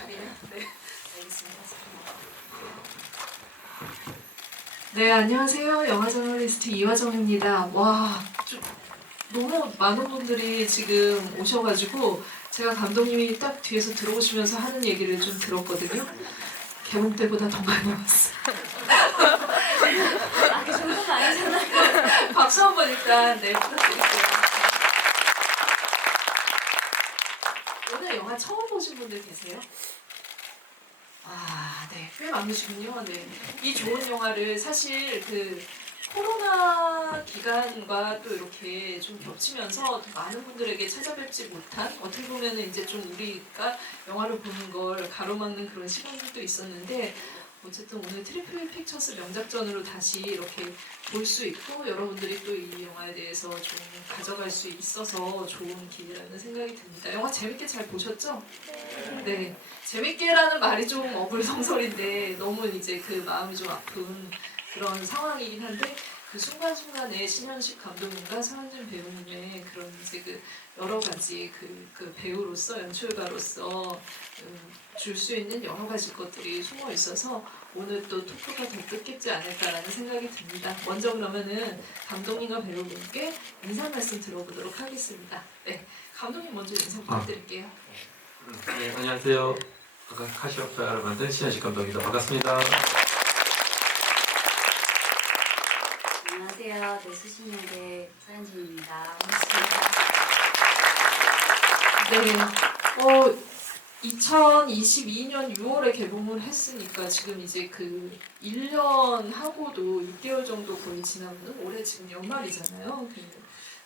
자리에. 네, 알겠습니다. 네, 안녕하세요. 영화 저널리스트 이화정입니다. 와, 너무 많은 분들이 지금 오셔가지고 제가 감독님이 딱 뒤에서 들어오시면서 하는 얘기를 좀 들었거든요. 개봉 때보다 더 많이 왔어요. 그 정도가 아니잖아요. 박수 한번 일단 네, 부탁드릴게요. 오늘 영화 처음 보신 분들 계세요? 아, 네, 꽤 많으시군요. 네, 이 좋은 영화를 사실 그 코로나 기간과 또 이렇게 좀 겹치면서 많은 분들에게 찾아뵙지 못한, 어떻게 보면은 이제 좀 우리가 영화를 보는 걸 가로막는 그런 시간들도 있었는데, 어쨌든 오늘 트리플 픽처스 명작전으로 다시 이렇게 볼 수 있고 여러분들이 또 이 영화에 대해서 좀 가져갈 수 있어서 좋은 기회라는 생각이 듭니다. 영화 재밌게 잘 보셨죠? 네. 재밌게라는 말이 좀 어불성설인데 너무 이제 그 마음이 좀 아픈 그런 상황이긴 한데, 그 순간순간에 신현식 감독님과 서현진 배우님의 그런 이제 그 여러 가지 그 배우로서, 연출가로서 줄 수 있는 여러 가지 것들이 숨어 있어서 오늘 또 토크가 더 뜻깊지 않을까라는 생각이 듭니다. 먼저 그러면은 감독님과 배우분께 인사 말씀 들어보도록 하겠습니다. 네, 감독님 먼저 인사 부탁드릴게요. 네, 안녕하세요. 아까 카시오페아를 만든 신현식 감독입니다. 반갑습니다. 안녕하세요. 네, 수신역의 서현진입니다. 반갑습니다. 네, 2022년 6월에 개봉을 했으니까 지금 이제 그 1년 하고도 6개월 정도 거의 지나면 올해 지금 연말이잖아요.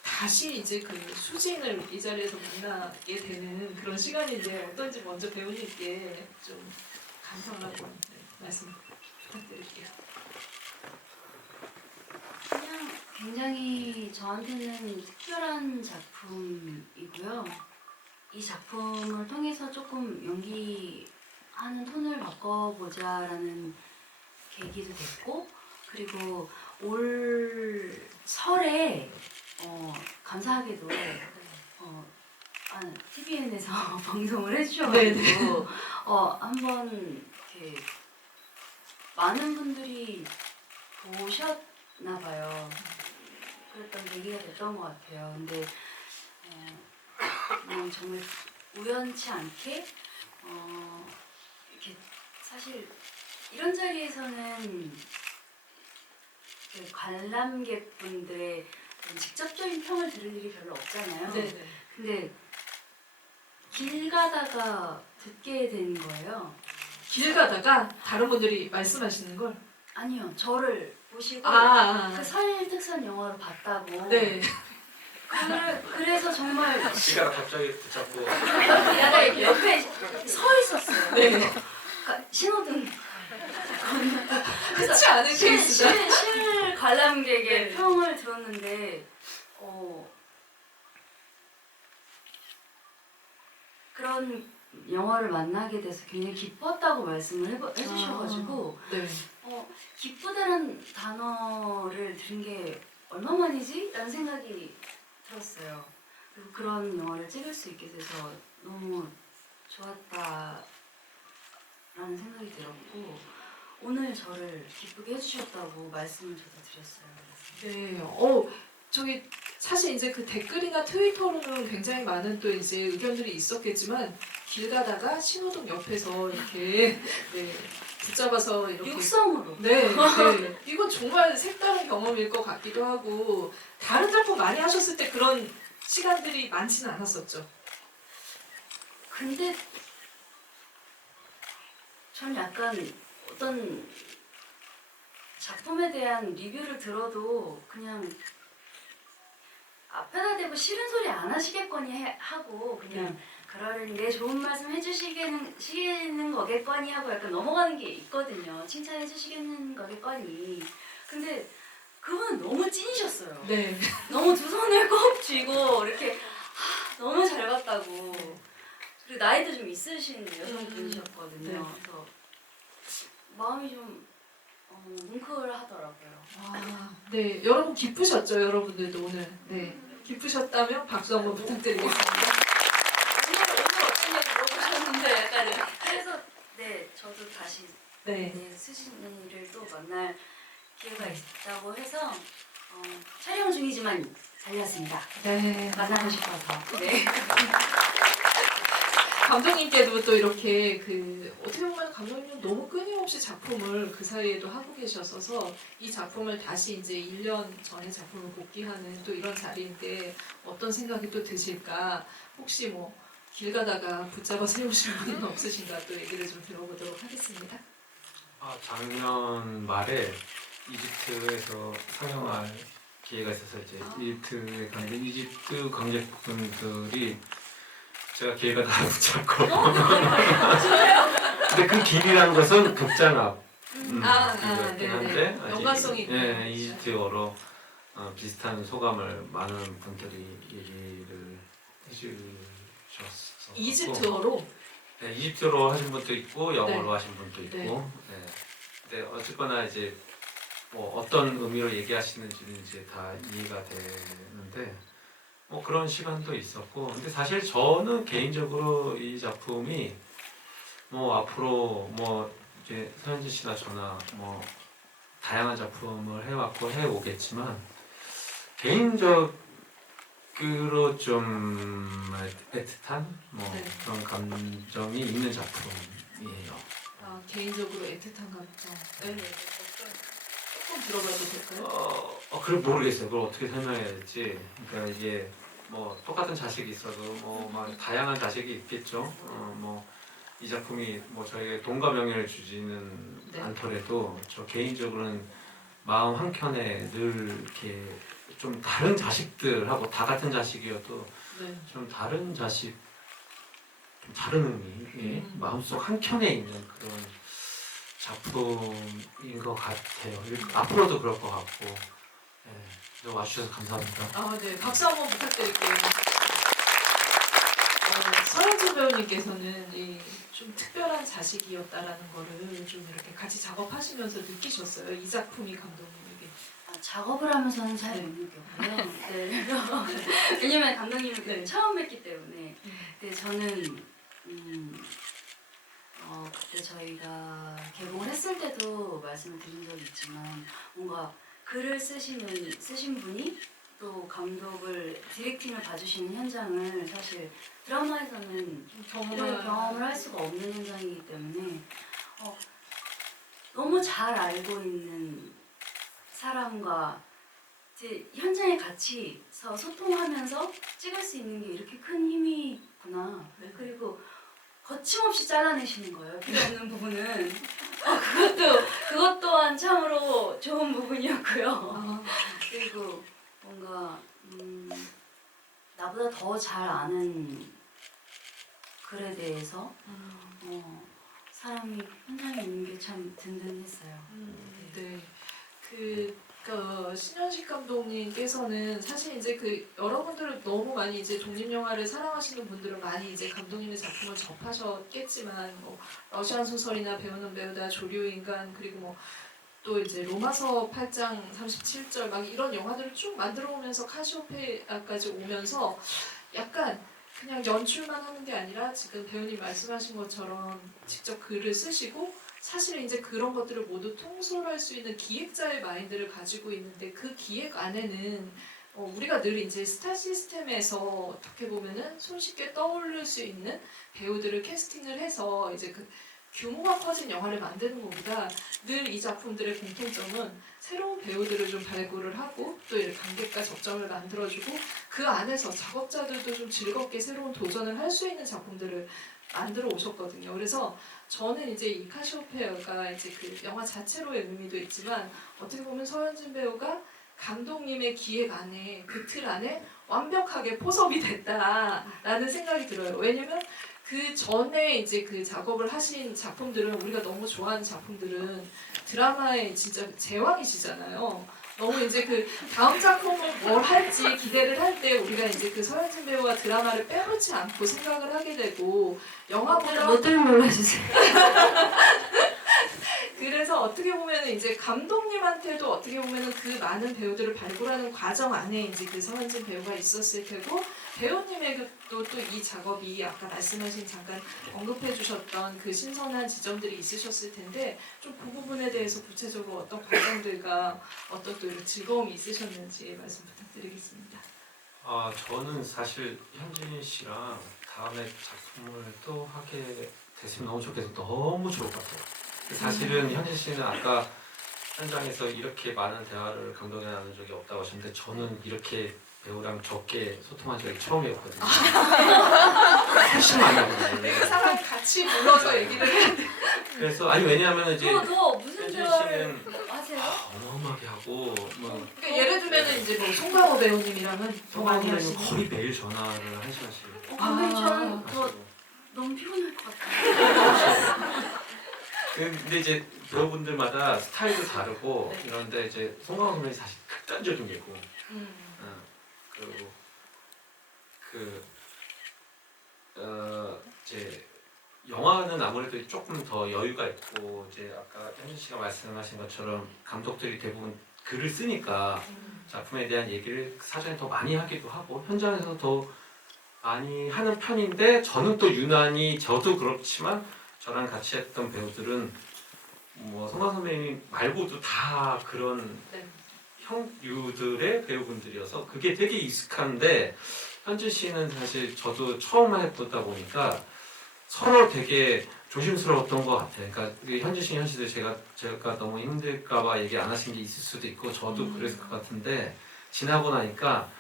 다시 이제 그 수진을 이 자리에서 만나게 되는 그런 시간인데 어떤지 먼저 배우님께 좀 감상하고 말씀 부탁드릴게요. 그냥 굉장히 저한테는 특별한 작품이고요. 이 작품을 통해서 조금 연기하는 톤을 바꿔보자라는 계기도 됐고, 그리고 올 설에 감사하게도 TVN에서 방송을 해주셔가지고 한번 이렇게 많은 분들이 보셨나봐요. 그랬던 계기가 됐던 것 같아요. 근데 그냥 정말 우연치 않게 이렇게 사실 이런 자리에서는 관람객분들의 직접적인 평을 들을 일이 별로 없잖아요. 네네. 근데 길 가다가 듣게 된 거예요. 길 가다가 다른 분들이 말씀하시는 걸? 아니요, 저를 보시고 그 설 특선 영화로 봤다고. 네. 그래서 정말 시가 갑자기 붙잡고 약간 이렇게 옆에 서 있었어요. 네. 신호등. 그렇지 않은 케이스죠. 실 관람객의 평을 들었는데 그런 영화를 만나게 돼서 굉장히 기뻤다고 말씀을 해주셔가지고 네. 기쁘다는 단어를 들은 게 얼마만이지? 라는 생각이 들었어요. 그리고 그런 영화를 찍을 수 있게 돼서 너무 좋았다라는 생각이 들었고, 오늘 저를 기쁘게 해주셨다고 말씀을 저도 드렸어요. 네. 저기 사실 이제 그 댓글이나 트위터로는 굉장히 많은 또 이제 의견들이 있었겠지만, 길 가다가 신호등 옆에서 이렇게 붙잡아서 이렇게 육성으로. 네. 이건 정말 색다른 경험일 것 같기도 하고, 다른 작품 많이 하셨을 때 그런 시간들이 많지는 않았었죠. 근데 전 약간 어떤 작품에 대한 리뷰를 들어도 그냥 앞에다 대고 싫은 소리 안 하시겠거니 하고 그냥 그러려니 내 좋은 말씀 해주시는 거겠거니 하고 약간 넘어가는 게 있거든요. 칭찬해 주시겠는 거겠거니. 근데 그분은 너무 찐이셨어요. 네. 너무 두 손을 꼭 쥐고 이렇게 너무 잘 봤다고. 그리고 나이도 좀 있으신 여성분이셨거든요. 그래서 마음이 좀 뭉클하더라고요. 네. 여러분 기쁘셨죠? 여러분들도 오늘. 네. 기쁘셨다면 박수 한번 부탁드리겠습니다. 오늘 어떤 얘기 물어보셨는데 약간 그래서 저도 다시 네. 수진이를 또 만날 기회가 있다고 해서 촬영 중이지만 달렸습니다. 네. 만나고 싶어서. 네. 감독님께도 또 이렇게 어떻게 보면 감독님은 너무 끊임없이 작품을 그 사이에도 하고 계셨어서 이 작품을 다시 이제 1년 전의 작품을 복귀하는 또 이런 자리인데 어떤 생각이 또 드실까? 혹시 뭐 길 가다가 붙잡아 세우실 분은 없으신가 또 얘기를 좀 들어보도록 하겠습니다. 작년 말에 이집트에서 상영할 기회가 있어서 이제 이집트에 갔는데 이집트 관객분들이 제가 길 가다가 붙잡고 근데 그 길이라는 것은 극장 앞 길이었긴 한데 연관성이 예, 이집트어로 비슷한 소감을 많은 분들이 얘기를 해주셨어요. 이집트어로? 네, 이집트어로 하신 분도 있고 영어로 네. 하신 분도 있고. 네. 근데 어쨌거나 이제 뭐 어떤 의미로 얘기하시는지는 이제 다 이해가 되는데 뭐 그런 시간도 있었고. 근데 사실 저는 개인적으로 이 작품이 뭐 앞으로 뭐 이제 서현진 씨나 저나 뭐 다양한 작품을 해왔고 해오겠지만 개인적으로 좀 애틋한 뭐 네. 그런 감정이 있는 작품이에요. 개인적으로 애틋한 감정. 네. 조금 들어봐도 될까요? 그걸 모르겠어요. 그걸 어떻게 설명해야 될지. 그러니까 이게 뭐 똑같은 자식이 있어도 뭐 막 다양한 자식이 있겠죠. 뭐 이 작품이 뭐 저에게 돈과 명예를 주지는 네. 않더라도 저 개인적으로는 마음 한켠에 늘 이렇게 좀 다른 자식들하고 다 같은 자식이어도 네. 좀 다른 자식, 좀 다른 의미, 마음속 한켠에 있는 그런 작품인 것 같아요. 앞으로도 그럴 것 같고. 네, 와주셔서 감사합니다. 네. 박수 한번 부탁드릴게요. 서현진 배우님께서는 좀 특별한 자식이었다라는 거를 좀 이렇게 같이 작업하시면서 느끼셨어요? 이 작품이 감독님에게. 작업을 하면서는 잘 못 느꼈고요. 네. 왜냐면 감독님을 네. 처음 뵙기 때문에. 근데 저는 그때 저희가 개봉을 했을 때도 말씀을 드린 적이 있지만 뭔가 글을 쓰신 분이 또 감독을 디렉팅을 봐주시는 현장을 사실 드라마에서는 경험을 할 수가 없는 현장이기 때문에 너무 잘 알고 있는 사람과 이제 현장에 같이 소통하면서 찍을 수 있는 게 이렇게 큰 힘이 있구나. 네. 그리고 거침없이 잘라내시는 거예요. 필요 없는 부분은. 그것 또한 참으로 좋은 부분이었고요. 그리고 뭔가 나보다 더 잘 아는 글에 대해서 사람이 현장에 있는 게 참 든든했어요. 네. 신현식 감독님께서는 사실 이제 여러분들은 너무 많이 이제 독립영화를 사랑하시는 분들은 많이 이제 감독님의 작품을 접하셨겠지만 뭐 러시안 소설이나 배우는 배우다 조류인간 그리고 뭐 또 이제 로마서 8장 37절 막 이런 영화들을 쭉 만들어 오면서 카시오페아까지 오면서 약간 그냥 연출만 하는 게 아니라 지금 배우님 말씀하신 것처럼 직접 글을 쓰시고 사실은 이제 그런 것들을 모두 통솔할 수 있는 기획자의 마인드를 가지고 있는데 그 기획 안에는 우리가 늘 이제 스타 시스템에서 어떻게 보면은 손쉽게 떠올릴 수 있는 배우들을 캐스팅을 해서 이제 규모가 커진 영화를 만드는 것보다 늘 이 작품들의 공통점은 새로운 배우들을 좀 발굴을 하고 또 이렇게 관객과 접점을 만들어주고 그 안에서 작업자들도 좀 즐겁게 새로운 도전을 할 수 있는 작품들을 만들어 오셨거든요. 그래서 저는 이제 이 카시오페아가 이제 영화 자체로의 의미도 있지만 어떻게 보면 서현진 배우가 감독님의 기획 안에 그 틀 안에 완벽하게 포섭이 됐다라는 생각이 들어요. 왜냐면 그 전에 이제 작업을 하신 작품들은 우리가 너무 좋아하는 작품들은 드라마의 진짜 제왕이시잖아요. 너무 이제 다음 작품을 뭘 할지 기대를 할 때 우리가 이제 서현진 배우와 드라마를 빼놓지 않고 생각을 하게 되고 영화보다 뭐들 몰라주세요. 그래서 어떻게 보면 이제 감독님한테도 어떻게 보면 그 많은 배우들을 발굴하는 과정 안에 이제 그 서한진 배우가 있었을 테고 배우님에게도 또 이 작업이 아까 말씀하신 잠깐 언급해 주셨던 그 신선한 지점들이 있으셨을 텐데 좀 그 부분에 대해서 구체적으로 어떤 과정들과 어떤 또 이런 즐거움이 있으셨는지 말씀 부탁드리겠습니다. 저는 사실 현진 씨랑 다음에 작품을 또 하게 됐으면 너무 좋겠어. 너무 좋을 것 같아요. 사실은 현진 씨는 아까 현장에서 이렇게 많은 대화를 감독이 나눈 적이 없다고 하셨는데 저는 이렇게 배우랑 적게 소통한 적이 처음이었거든요. 훨씬 많이 하거든요. 사람 같이 불러서 얘기를 해야 돼. 그래서 아니 왜냐하면 이제 너 무슨 현진 대화를 씨는 하세요? 어마어마하게 하고 뭐 그러니까 예를 들면 이제 뭐 송강호 배우님이랑은 더 많이 성함은 하시는. 거의 매일 전화를 한 시간씩 감독님 저는 더 하시고. 너무 피곤할 것 같아요. 근데 이제 배우분들마다 스타일도 다르고 네. 이런데 이제 송강호 선배님 사실 극단적인 예고. 그리고 이제 영화는 아무래도 조금 더 여유가 있고 이제 아까 현진 씨가 말씀하신 것처럼 감독들이 대부분 글을 쓰니까 작품에 대한 얘기를 사전에 더 많이 하기도 하고 현장에서 더 많이 하는 편인데 저는 또 유난히 저도 그렇지만 저랑 같이 했던 배우들은 뭐 송강 선배님 말고도 다 그런 네. 형류들의 배우분들이어서 그게 되게 익숙한데 현진 씨는 사실 저도 처음 해보다 보니까 서로 되게 조심스러웠던 것 같아요. 그러니까 현진 씨, 현진 씨도 제가 너무 힘들까봐 얘기 안 하신 게 있을 수도 있고 저도 그랬을 것 같은데 지나고 나니까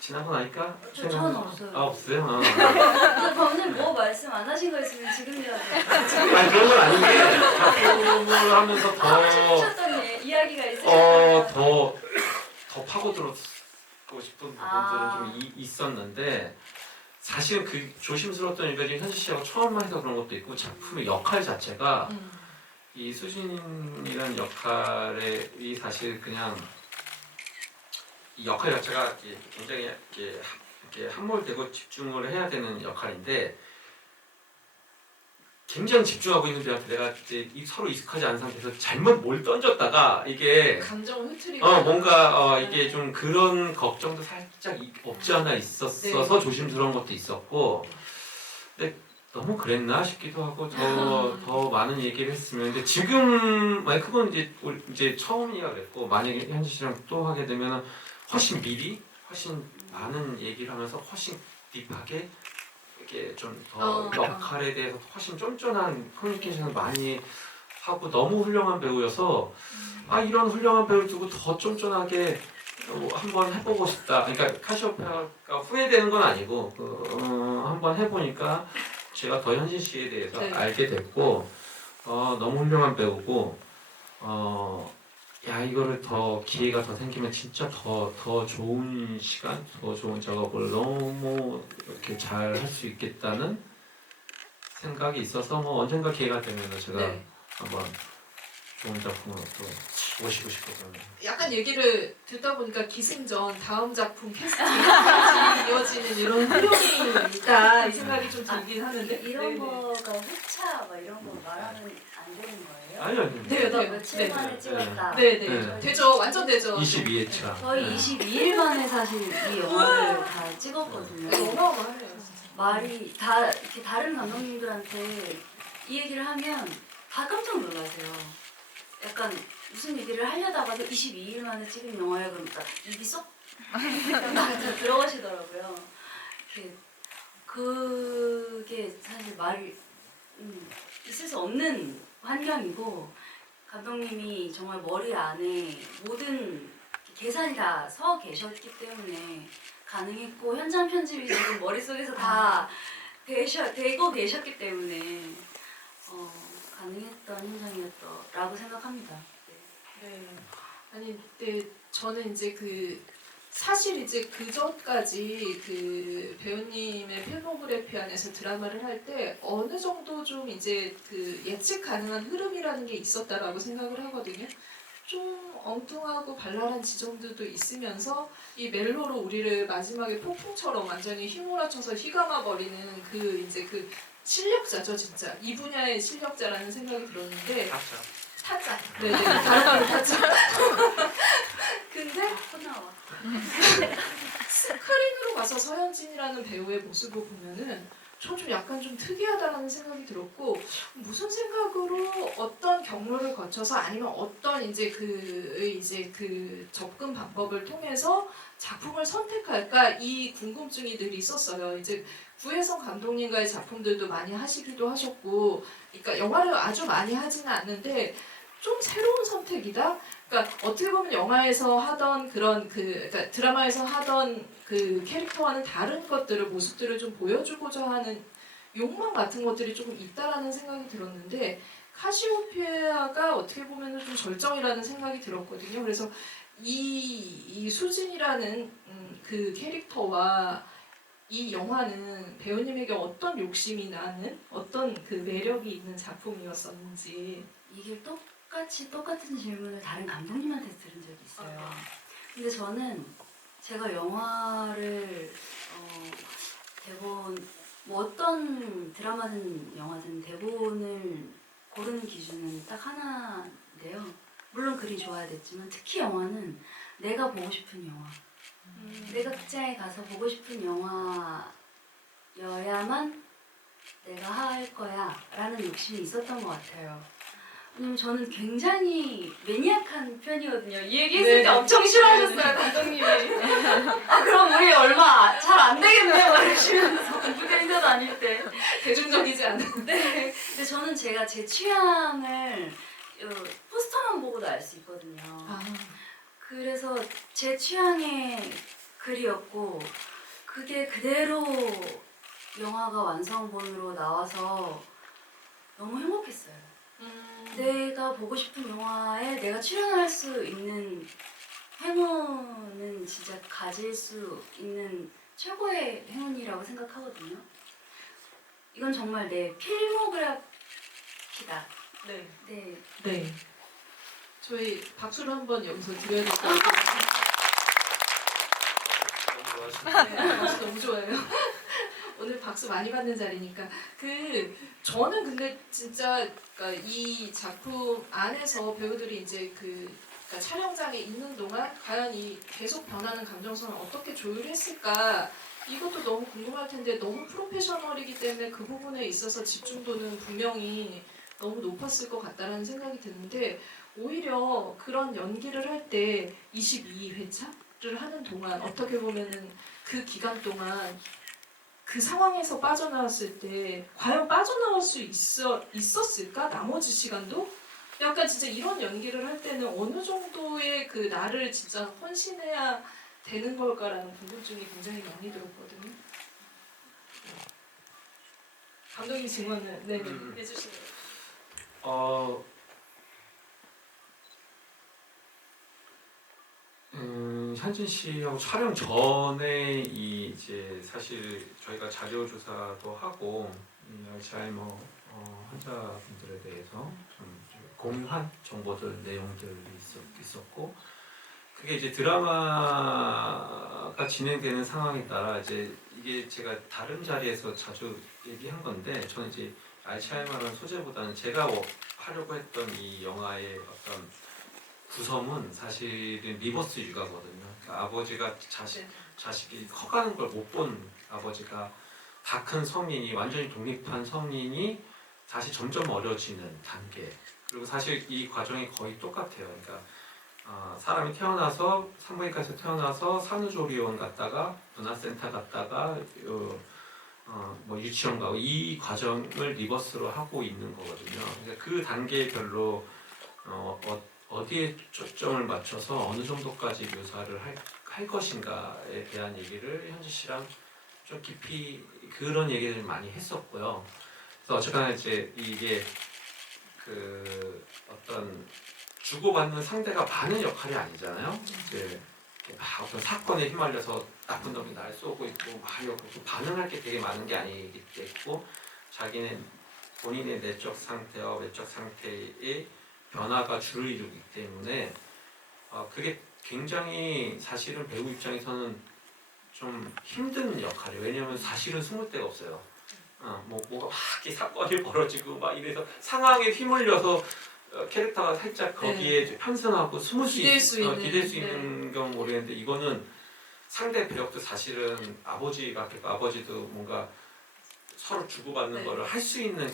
저는 없어요. 없어요? 근데 저는 뭐 말씀 안 하신 거 있으면 지금이라도 아니 그런 건 아닌데 작품을 하면서 하셨던 이야기가 있으셨다면 더 파고들고 싶은 부분들은 좀 있었는데 사실 그 조심스러웠던 이유가 지금 현지 씨하고 처음 해서 그런 것도 있고 작품의 역할 자체가 이 수진이라는 역할이 사실 그냥 이 역할 자체가 굉장히 이렇게 함몰되고 집중을 해야 되는 역할인데 굉장히 집중하고 있는 배우한테 내가 이제 서로 익숙하지 않은 상태에서 잘못 뭘 던졌다가 이게 감정을 흐트리고 뭔가 이게 좀 그런 걱정도 살짝 없지 않아 있었어서 네. 조심스러운 것도 있었고 근데 너무 그랬나 싶기도 하고 더 많은 얘기를 했으면 근데 지금 만약 그건 이제 처음이라 그랬고 만약에 현지 씨랑 또 하게 되면 훨씬 많은 얘기를 하면서 훨씬 딥하게 이렇게 좀 더 역할에 대해서 훨씬 쫀쫀한 커뮤니케이션을 많이 하고 너무 훌륭한 배우여서 이런 훌륭한 배우를 두고 더 쫀쫀하게 한번 해보고 싶다. 그러니까 카시오페아가 후회되는 건 아니고 한번 해보니까 제가 더 현진 씨에 대해서 네. 알게 됐고 너무 훌륭한 배우고 이거를 더 기회가 더 생기면 진짜 더 좋은 시간, 더 좋은 작업을 너무 이렇게 잘 할 수 있겠다는 생각이 있어서 뭐 언젠가 기회가 되면 제가 네. 한번 좋은 작품으로 또 모시고 싶거든요. 약간 얘기를 듣다 보니까 기승전 다음 작품 캐스팅까지 이어지는 이런 흐름이 있다 이 생각이 좀 들긴 하는데 이런 네, 거가 회차 막 이런 거 말하면 안 되는 거예요? 아니요. 네, 이거 네. 며칠 네. 만에 찍었다. 네네 네. 되죠 완전 되죠 22회차. 저희 22일 만에 사실 이 영화를 다 찍었거든요. 어마어마하네요 진짜 말이 다 이렇게 다른 감독님들한테 이 얘기를 하면 다 깜짝 놀라세요. 약간 무슨 얘기를 하려다가도 22일 만에 찍은 영화야 그러니까 입이 쏙 다 들어가시더라고요. 그게 사실 말이 있을 수 없는 환경이고 감독님이 정말 머리 안에 모든 계산이 다 서 계셨기 때문에 가능했고 현장 편집이 지금 머릿속에서 다 되고 계셨기 때문에 가능했던 현장이었다라고 생각합니다. 네. 아니 근데 저는 이제 사실 이제 그 전까지 그 배우님의 필모그래피 안에서 드라마를 할 때 어느 정도 좀 이제 예측 가능한 흐름이라는 게 있었다라고 생각을 하거든요. 좀 엉뚱하고 발랄한 지점들도 있으면서 이 멜로로 우리를 마지막에 폭풍처럼 완전히 휘몰아쳐서 휘감아 버리는 이제 실력자죠 진짜 이 분야의 실력자라는 생각이 들었는데 타짜. 네네. 다른 타짜. 근데 혼나와. 스크린으로 가서 서현진이라는 배우의 모습을 보면은 좀 약간 좀 특이하다는 생각이 들었고 무슨 생각으로 어떤 경로를 거쳐서 아니면 어떤 이제 그 접근 방법을 통해서 작품을 선택할까 이 궁금증이 늘 있었어요. 이제 구혜성 감독님과의 작품들도 많이 하시기도 하셨고, 그러니까 영화를 아주 많이 하지는 않는데 좀 새로운 선택이다. 그러니까 어떻게 보면 영화에서 하던 그런 그러니까 드라마에서 하던 그 캐릭터와는 다른 것들을 모습들을 좀 보여주고자 하는 욕망 같은 것들이 조금 있다라는 생각이 들었는데 카시오페아가 어떻게 보면 좀 절정이라는 생각이 들었거든요. 그래서 이 수진이라는 그 캐릭터와 이 영화는 배우님에게 어떤 욕심이 나는 어떤 그 매력이 있는 작품이었었는지. 이게 똑같은 질문을 다른 감독님한테 들은 적이 있어요. 근데 저는 제가 영화를 대본 뭐 어떤 드라마든 영화든 대본을 고르는 기준은 딱 하나인데요. 물론 글이 좋아야 됐지만 특히 영화는 내가 보고 싶은 영화, 내가 극장에 가서 보고 싶은 영화여야만 내가 할 거야 라는 욕심이 있었던 것 같아요. 왜냐면 저는 굉장히 매니악한 편이거든요. 이 얘기했을 네. 때 엄청 싫어하셨어요, 감독님이. 아 그럼 우리 얼마 잘 안 되겠네 막 이러시면서 무대 행사 다닐 때. 대중적이지 않은. 네. 근데 저는 제가 제 취향을 포스터만 보고도 알 수 있거든요. 그래서 제 취향의 글이었고 그게 그대로 영화가 완성본으로 나와서 너무 행복했어요. 내가 보고 싶은 영화에 내가 출연할 수 있는 행운은 진짜 가질 수 있는 최고의 행운이라고 생각하거든요. 이건 정말 내 필모그래피다. 네. 네. 네. 저희 박수를 한번 여기서 드려야 될 것 같아요. 너무 좋아하시네요. 네, 박수 너무 좋아요. 오늘 박수 많이 받는 자리니까 저는 근데 진짜 그러니까 이 작품 안에서 배우들이 이제 그러니까 촬영장에 있는 동안 과연 이 계속 변하는 감정선을 어떻게 조율했을까 이것도 너무 궁금할 텐데 너무 프로페셔널이기 때문에 그 부분에 있어서 집중도는 분명히 너무 높았을 것 같다는 생각이 드는데 오히려 그런 연기를 할 때 22회차를 하는 동안 어떻게 보면은 그 기간 동안 그 상황에서 빠져나왔을 때 과연 빠져나올 수 있었을까? 나머지 시간도? 약간 진짜 이런 연기를 할 때는 어느 정도의 그 나를 진짜 헌신해야 되는 걸까라는 궁금증이 굉장히 많이 들었거든요. 감독님 증언을 해주시면. 현진 씨하고 촬영 전에 이제 사실 저희가 자료 조사도 하고 알츠하이머 환자분들에 대해서 좀 공유한 정보들 내용들이 있었고 그게 이제 드라마가 진행되는 상황에 따라 이제 이게 제가 다른 자리에서 자주 얘기한 건데 저는 이제 알츠하이머라는 소재보다는 제가 하려고 했던 이 영화의 어떤 구성은 사실은 리버스 육아거든요. 그러니까 아버지가 자식이 커가는 걸 못 본 아버지가 다 큰 성인이 완전히 독립한 성인이 다시 점점 어려지는 단계. 그리고 사실 이 과정이 거의 똑같아요. 그러니까 사람이 태어나서 산부인과에서 태어나서 산후조리원 갔다가 문화센터 갔다가 뭐 유치원 가고 이 과정을 리버스로 하고 있는 거거든요. 그러니까 그 단계별로 어디에 초점을 맞춰서 어느 정도까지 묘사를 할 것인가에 대한 얘기를 현지 씨랑 좀 깊이 그런 얘기를 많이 했었고요. 그래서 어쨌거나 이제 이게 그 어떤 주고받는 상대가 많은 역할이 아니잖아요. 이제 막 어떤 사건에 휘말려서 나쁜 놈이 날 쏘고 있고 막 이러고 반응할 게 되게 많은 게 아니겠고 자기는 본인의 내적 상태와 외적 상태의 변화가 주를 이루기 때문에 그게 굉장히 사실은 배우 입장에서는 좀 힘든 역할이에요. 왜냐하면 사실은 숨을 데가 없어요. 뭐가 막 이렇게 사건이 벌어지고 막 이래서 상황에 휘말려서 캐릭터가 살짝 네. 거기에 이제 편승하고 숨을 기댈 수 있는, 기댈 수 네. 있는 경우 모르겠는데 이거는 상대 배역도 사실은 아버지 같겠고 아버지도 뭔가 서로 주고받는 네. 거를 할 수 있는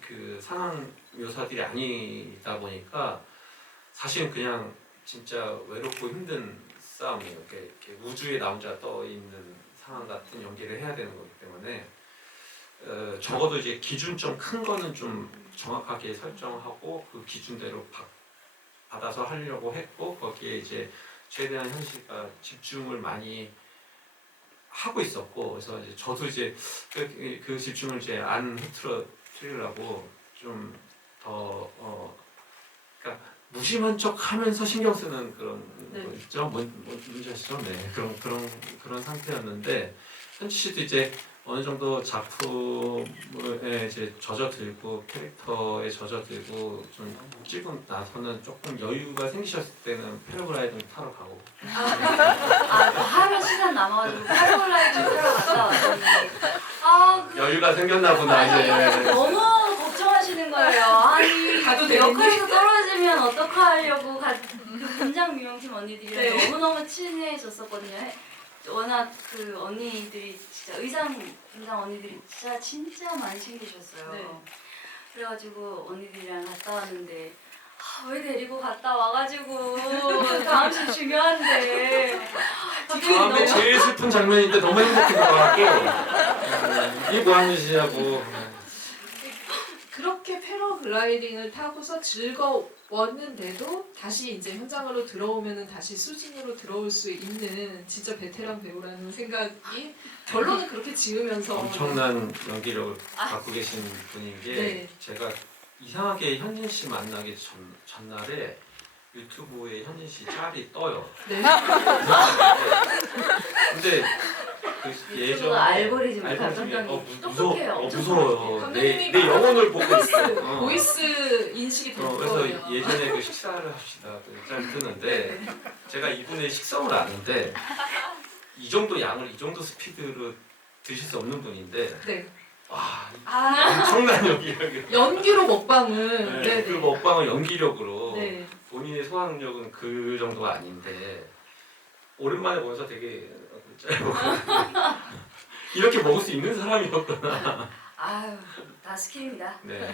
그 상황 묘사들이 아니다 보니까 사실은 그냥 진짜 외롭고 힘든 싸움이에요. 이렇게 우주에 나 혼자 떠 있는 상황 같은 연기를 해야 되는 거기 때문에 적어도 이제 기준 좀 큰 거는 좀 정확하게 설정하고 그 기준대로 받아서 하려고 했고 거기에 이제 최대한 현실과 집중을 많이 하고 있었고 그래서 이제 저도 이제 그 집중을 이제 안 흐트러뜨리려고 좀 더 그러니까 무심한 척하면서 신경 쓰는 그런 네. 거 있죠. 뭔지 아시죠? 네 그런 상태였는데 현지 씨도 이제 어느 정도 작품에 이제 젖어들고 캐릭터에 젖어들고 좀 찍고 나서는 조금 여유가 생기셨을 때는 패러글라이딩 타러 가고 또 하루 시간 남아가지고 패러글라이딩 타러 갔다 왔더니 여유가 생겼나 보다 이제. 너무 걱정하시는 거예요. 아니 가도 되겠니? 역할에서 떨어지면 어떡하려고 그 분장 미용팀 언니들이랑 네. 너무너무 친해졌었거든요. 워낙 그 언니들이 진짜 분장 언니들이 진짜 많이 챙기셨어요. 네. 그래가지고 언니들이랑 갔다 왔는데 왜 데리고 갔다 와가지고 다음 주 중요한데 기분이 다음에 너무 제일 슬픈 장면인데 너무 행복한 것 같고 이게 뭐 하는 짓이냐고. 그렇게 패러글라이딩을 타고서 즐거웠는데도 다시 이제 현장으로 들어오면은 다시 수진으로 들어올 수 있는 진짜 베테랑 배우라는 생각이 결론은 그렇게 지으면서 엄청난 연기력을 갖고 계신 분인 게 네. 제가 이상하게 현진 씨 만나기 전날에 유튜브에 현진 씨 짤이 떠요. 네. 근데 그 유튜브가 예전에 알고리즘을 알고리즘이 감독님이 무서워, 똑똑해요. 엄청 무서워요. 감독님이 내 영혼을 보고 보이스, 있어. 보이스 인식이 될 그래서 거예요. 예전에 그 식사를 합시다 짤 뜨는데 제가 이분의 식성을 아는데 이 정도 양을 이 정도 스피드로 드실 수 없는 분인데 네. 와 아 엄청난 연기력이. 연기로 먹방을 네, 그 먹방을 연기력으로 네. 본인의 소화 능력은 그 정도가 아닌데 오랜만에 보면서 되게 짧고 이렇게 먹을 수 있는 사람이었구나. 아유 다 스킬입니다. 네.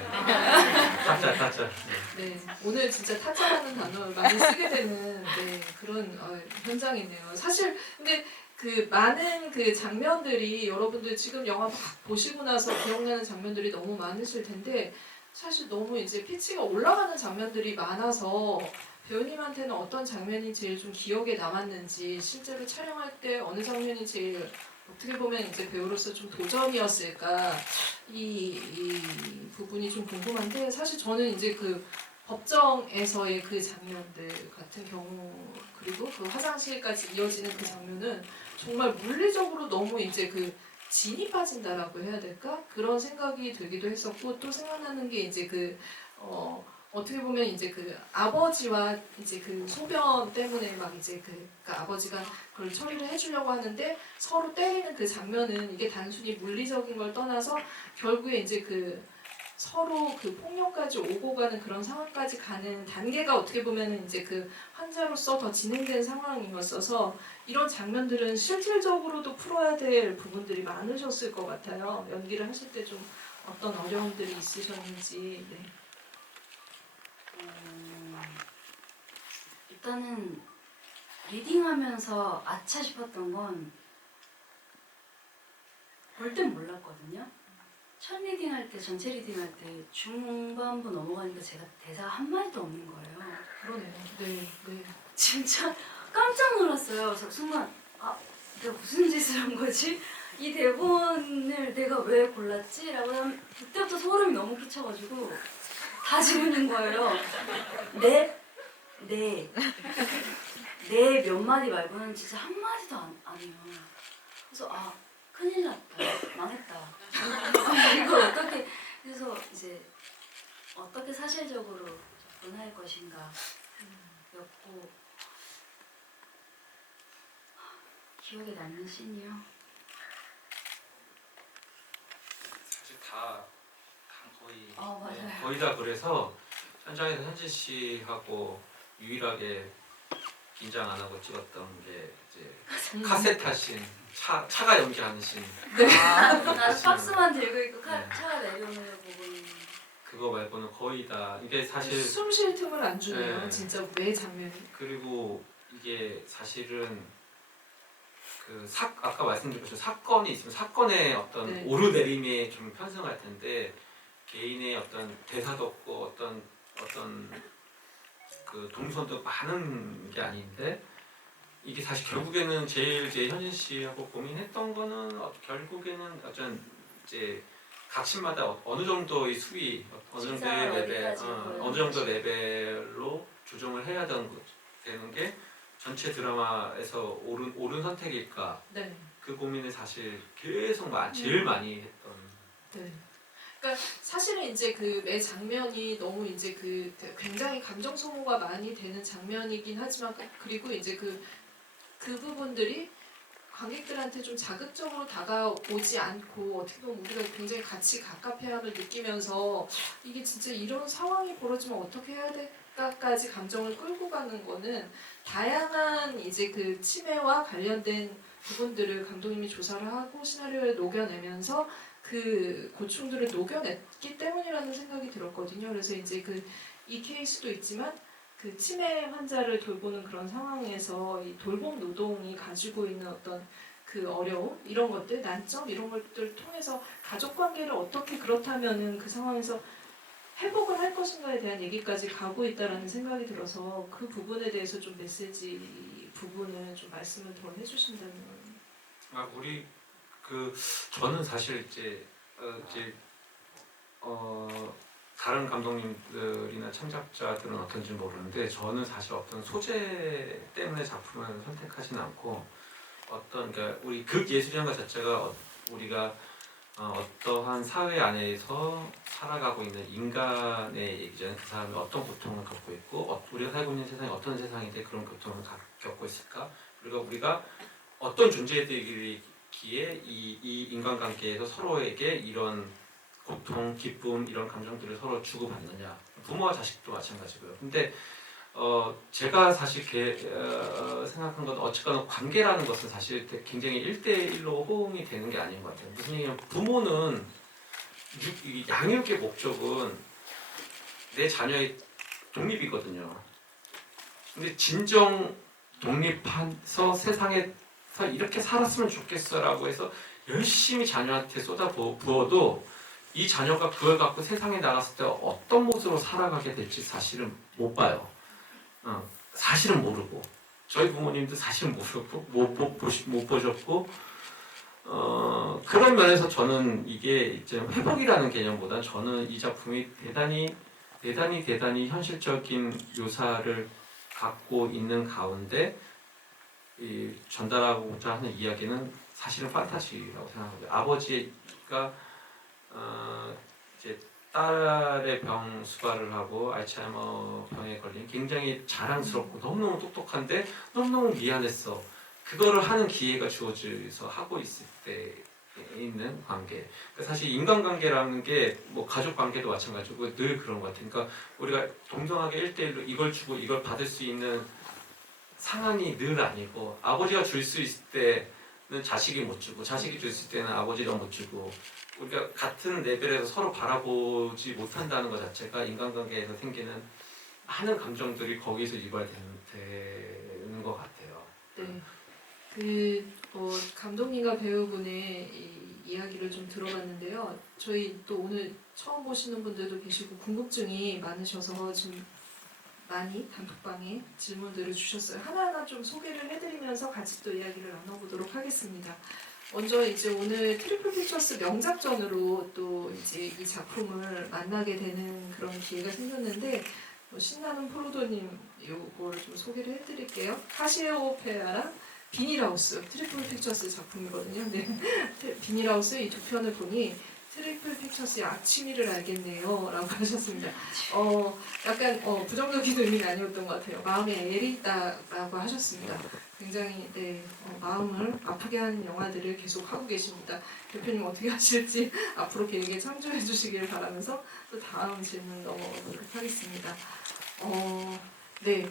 타짜. 네, 오늘 진짜 타짜라는 단어를 많이 쓰게 되는 네, 그런 현장이네요. 사실 근데 그 많은 그 장면들이 여러분들 지금 영화 막 보시고 나서 기억나는 장면들이 너무 많으실 텐데 사실 너무 이제 피치가 올라가는 장면들이 많아서 배우님한테는 어떤 장면이 제일 좀 기억에 남았는지 실제로 촬영할 때 어느 장면이 제일 어떻게 보면 이제 배우로서 좀 도전이었을까 이 부분이 좀 궁금한데 사실 저는 이제 그 법정에서의 그 장면들 같은 경우 그리고 그 화장실까지 이어지는 그 장면은 정말 물리적으로 너무 이제 그 진이 빠진다라고 해야 될까 그런 생각이 들기도 했었고 또 생각나는 게 이제 그 어떻게 보면 이제 그 아버지와 이제 그 소변 때문에 막 이제 그러니까 아버지가 그걸 처리를 해주려고 하는데 서로 때리는 그 장면은 이게 단순히 물리적인 걸 떠나서 결국에 이제 그 서로 그 폭력까지 오고 가는 그런 상황까지 가는 단계가 어떻게 보면은 이제 그 환자로서 더 진행된 상황이었어서 이런 장면들은 실질적으로도 풀어야 될 부분들이 많으셨을 것 같아요. 연기를 하실 때 좀 어떤 어려움들이 있으셨는지. 네. 일단은 리딩하면서 아차 싶었던 건 볼 땐 몰랐거든요. 첫 리딩할 때, 전체 리딩할 때 중반부 넘어가니까 제가 대사가 한마디도 없는 거예요. 그러네요. 네, 네. 진짜 깜짝 놀랐어요. 저 순간 내가 무슨 짓을 한 거지? 이 대본을 내가 왜 골랐지? 라고 하면 그때부터 소름이 너무 끼쳐가지고 다시 보는 거예요. 네 몇 마디 말고는 진짜 한 마디도 안 해요. 그래서 큰일 났다. 망했다. 이걸 어떻게 그래서 이제 어떻게 사실적으로 접근할 것인가 였고 기억에 남는 씬이요. 사실 다 거의 맞아요. 거의 다 그래서 현장에서 현진 씨하고 유일하게 긴장 안 하고 찍었던 게 이제 카세트 하신 차가 연기하는 씬. 나도 그치. 박스만 들고 있고 네. 차가 내려오는 걸 보고 있는. 그거 말고는 거의 다 이게 사실 숨 쉴 틈을 안 주네요. 네. 진짜 매 장면이. 그리고 이게 사실은 아까 말씀드린 것처럼 사건이 있으면 사건의 어떤 네. 오르내림에 좀 편승할 텐데 개인의 어떤 대사도 없고 어떤 그 동선도 많은 게 아닌데 이게 사실 결국에는 제일 이제 현진 씨하고 고민했던 거는 결국에는 어떤 이제 각신마다 어느 정도의 수위, 어느 정도의 레벨, 어디까지 보여주는지. 어느 정도 레벨로 조정을 해야 되는 게 전체 드라마에서 옳은 선택일까? 네. 그 고민을 사실 계속 제일 많이 했던. 네. 그러니까 사실은 이제 그 매 장면이 너무 이제 그 굉장히 감정 소모가 많이 되는 장면이긴 하지만 그리고 이제 그 부분들이 관객들한테 좀 자극적으로 다가오지 않고 어떻게 보면 우리가 굉장히 같이 갑갑해함을 느끼면서 이게 진짜 이런 상황이 벌어지면 어떻게 해야 될까까지 감정을 끌고 가는 거는 다양한 이제 그 치매와 관련된 부분들을 감독님이 조사를 하고 시나리오에 녹여내면서 그 고충들을 녹여냈기 때문이라는 생각이 들었거든요. 그래서 이제 이 케이스도 있지만 그 치매 환자를 돌보는 그런 상황에서 이 돌봄 노동이 가지고 있는 어떤 그 어려움 이런 것들 난점 이런 것들을 통해서 가족 관계를 어떻게 그렇다면은 그 상황에서 회복을 할 것인가에 대한 얘기까지 가고 있다라는 생각이 들어서 그 부분에 대해서 좀 메시지 부분을 좀 말씀을 더 해주신다면. 우리 저는 사실 다른 감독님들이나 창작자들은 어떤지 모르는데 저는 사실 어떤 소재 때문에 작품을 선택하지는 않고 그러니까 우리 극 예술이라는 것 자체가 우리가 어떠한 사회 안에서 살아가고 있는 인간의 얘기잖아요. 그 사람이 어떤 고통을 겪고 있고 우리가 살고 있는 세상이 어떤 세상인데 그런 고통을 겪고 있을까? 그리고 우리가 어떤 존재들이기에 이 인간관계에서 서로에게 이런 고통, 기쁨 이런 감정들을 서로 주고받느냐. 부모와 자식도 마찬가지고요. 근데 제가 사실 생각한 건 어쨌거나 관계라는 것은 사실 굉장히 1대1로 호응이 되는 게 아닌 것 같아요. 무슨 얘기냐면 부모는 이 양육의 목적은 내 자녀의 독립이거든요. 근데 진정 독립해서 세상에서 이렇게 살았으면 좋겠어라고 해서 열심히 자녀한테 쏟아부어도 이 자녀가 그걸 갖고 세상에 나갔을 때 어떤 모습으로 살아가게 될지 사실은 못 봐요. 사실은 모르고 저희 부모님도 사실은 모르고 못 보셨고 그런 면에서 저는 이게 이제 회복이라는 개념보다 저는 이 작품이 대단히 현실적인 묘사를 갖고 있는 가운데 전달하고자 하는 이야기는 사실은 판타지라고 생각합니다. 아버지가 이제 딸의 병 수발을 하고 알츠하이머 병에 걸린 굉장히 자랑스럽고 너무너무 똑똑한데 너무너무 미안했어. 그거를 하는 기회가 주어져서 하고 있을 때 있는 관계. 그러니까 사실 인간관계라는 게 뭐 가족 관계도 마찬가지고 늘 그런 것 같아요. 그러니까 우리가 동등하게 1대1로 이걸 주고 이걸 받을 수 있는 상황이 늘 아니고 아버지가 줄 수 있을 때는 자식이 못 주고 자식이 줄 수 있을 때는 아버지가 못 주고 우리가 같은 레벨에서 서로 바라보지 못한다는 것 자체가 인간관계에서 생기는 많은 감정들이 거기서 유발되는 것 같아요. 네. 감독님과 배우분의 이야기를 좀 들어봤는데요. 저희 또 오늘 처음 보시는 분들도 계시고 궁금증이 많으셔서 지금 많이 단톡방에 질문들을 주셨어요. 하나하나 좀 소개를 해드리면서 같이 또 이야기를 나눠보도록 하겠습니다. 먼저 이제 오늘 트리플 피처스 명작전으로 또 이제 이 작품을 만나게 되는 그런 기회가 생겼는데 신나는 포로도님 요거를 좀 소개를 해드릴게요. 카시오페아랑 비닐하우스 트리플 피처스 작품이거든요. 네. 비닐하우스 이 두 편을 보니 트리플 픽처스의 악취미를 알겠네요 라고 하셨습니다. 약간 부정적인 의미는 아니었던 것 같아요. 마음에 애리 있다라고 하셨습니다. 굉장히 마음을 아프게 하는 영화들을 계속 하고 계십니다. 대표님 어떻게 하실지 앞으로 계획에 참조해 주시길 바라면서 또 다음 질문 넘어가도록 하겠습니다. 네,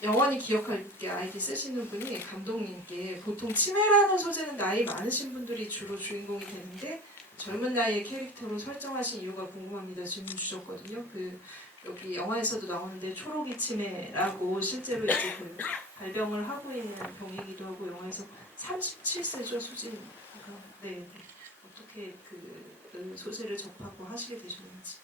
영원히 기억할게 아이디 쓰시는 분이 감독님께 보통 치매라는 소재는 나이 많으신 분들이 주로 주인공이 되는데 젊은 나이의 캐릭터로 설정하신 이유가 궁금합니다. 질문 주셨거든요. 여기 영화에서도 나오는데 초록이 치매라고 실제로 이제 발병을 하고 있는 병이기도 하고 영화에서 37세죠 수진. 네. 어떻게 그 소재를 접하고 하시게 되셨는지.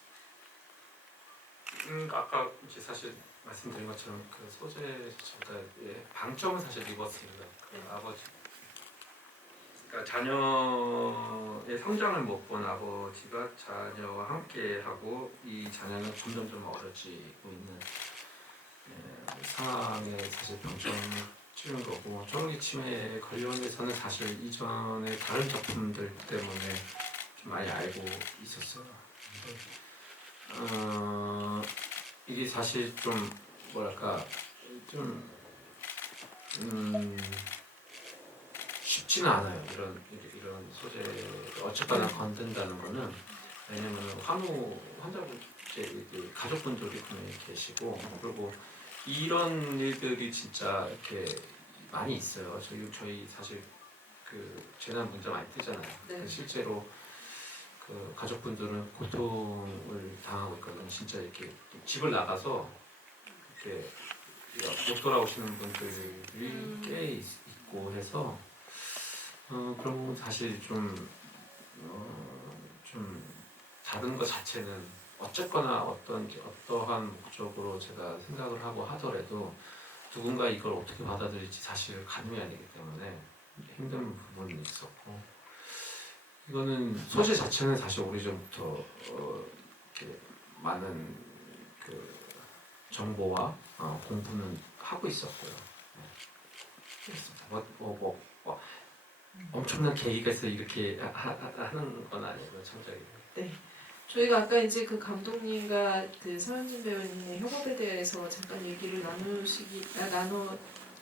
아까 이제 사실 말씀드린 것처럼 그 소재 자체의 방점은 사실 리버스입니다. 아버지, 그러니까 자녀의 성장을 못 본 아버지가 자녀와 함께 하고 이 자녀는 점점점 어려지고 있는 상황에 사실 방점을 찍은 거고 초록이 치매에 관련해서는 사실 이전에 다른 작품들 때문에 좀 많이 알고 있었어요. 이게 사실 좀 뭐랄까 좀 쉽지는 않아요. 이런 소재를 어쨌거나 건든다는 거는 왜냐면 환자분 가족분들이 분명히 계시고 그리고 이런 일들이 진짜 이렇게 많이 있어요. 저희 사실 그 재난 문자 많이 뜨잖아요. 네. 실제로 그 가족분들은 고통을 당하고 있거든요. 진짜 이렇게 집을 나가서 이렇게 못 돌아오시는 분들이 꽤 있고 해서 그런 건 사실 좀 다른 것 자체는 어쨌거나 어떠한 목적으로 제가 생각을 하고 하더라도 누군가 이걸 어떻게 받아들일지 사실 가늠이 아니기 때문에 힘든 부분이 있었고 이거는 소재 자체는 사실 오래전부터 이렇게 많은 그 정보와 공부는 하고 있었고요. 그렇습니다. 엄청난 계기가 있어 이렇게 하는 건 아니고요, 창작이. 네. 저희가 아까 이제 그 감독님과 그 서현진 배우님의 협업에 대해서 잠깐 얘기를 나누긴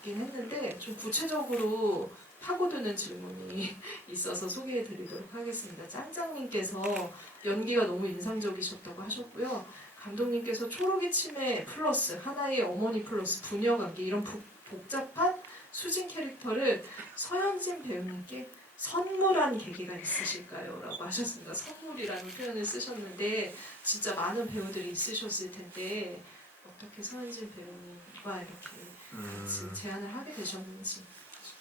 했는데 좀 구체적으로 파고드는 질문이 있어서 소개해드리도록 하겠습니다. 짱짱님께서 연기가 너무 인상적이셨다고 하셨고요. 감독님께서 초록이 치매 플러스 하나의 어머니 플러스 부녀 관계 이런 복잡한 수진 캐릭터를 서현진 배우님께 선물한 계기가 있으실까요? 라고 하셨습니다. 선물이라는 표현을 쓰셨는데 진짜 많은 배우들이 있으셨을 텐데 어떻게 서현진 배우님과 이렇게 같이 제안을 하게 되셨는지.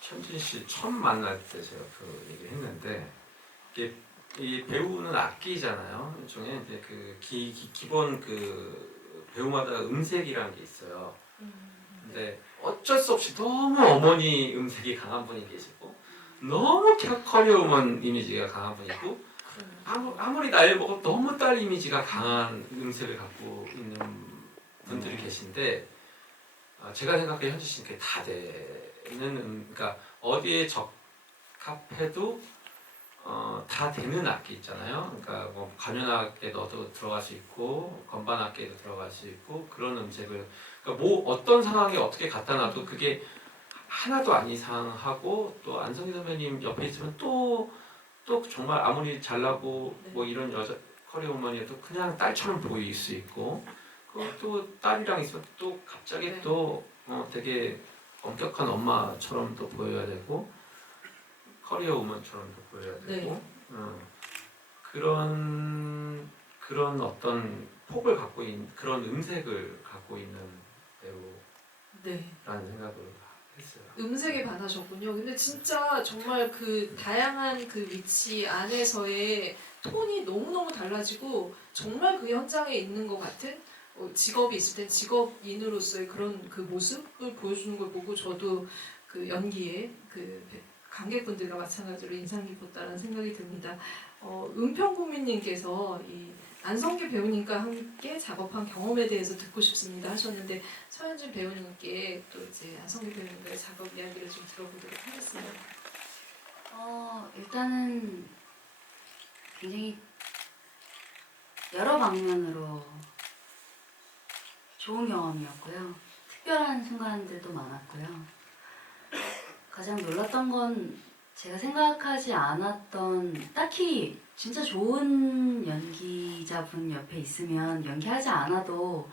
현진 씨 처음 만날 때 제가 그 얘기를 했는데 이게 이 배우는 악기잖아요. 일종의 이제 그 기본 그 배우마다 음색이라는 게 있어요. 근데 어쩔 수 없이 너무 어머니 음색이 강한 분이 계시고 너무 커리어우먼 이미지가 강한 분이고 아무리 나이 먹어도 너무 딸 이미지가 강한 음색을 갖고 있는 분들이 계신데 제가 생각해 현진 씨는 그게 다 되는 그러니까 어디에 적합해도 다 되는 악기 있잖아요. 그러니까 뭐 관현악기에 넣어도 들어갈 수 있고 건반악기에도 들어갈 수 있고 그런 음색을 그러니까 뭐 어떤 상황에 어떻게 갖다 놔도 그게 하나도 안 이상하고 또 안성기 선배님 옆에 있으면 또 정말 아무리 잘나고 뭐 이런 여자 커리어우먼이어도 그냥 딸처럼 보일 수 있고 또 딸이랑 있으면 또 갑자기 또 되게 엄격한 엄마처럼 또 보여야 되고 커리어우먼처럼도 보여야 되고 그런 어떤 폭을 갖고 있는 그런 음색을 갖고 있는 배우라는 생각을 했어요. 음색에 반하셨군요. 근데 진짜 정말 그 다양한 그 위치 안에서의 톤이 너무너무 달라지고 정말 그 현장에 있는 것 같은 직업이 있을 땐 직업인으로서의 그런 그 모습을 보여주는 걸 보고 저도 그 연기에 그 관객분들과 마찬가지로 인상 깊었다는 생각이 듭니다. 은평구민님께서 이 안성기 배우님과 함께 작업한 경험에 대해서 듣고 싶습니다 하셨는데 서현진 배우님께 또 이제 안성기 배우님과의 작업 이야기를 좀 들어보도록 하겠습니다. 일단은 굉장히 여러 방면으로 좋은 경험이었고요. 특별한 순간들도 많았고요. 가장 놀랐던 건 제가 생각하지 않았던 딱히 진짜 좋은 연기자분 옆에 있으면 연기하지 않아도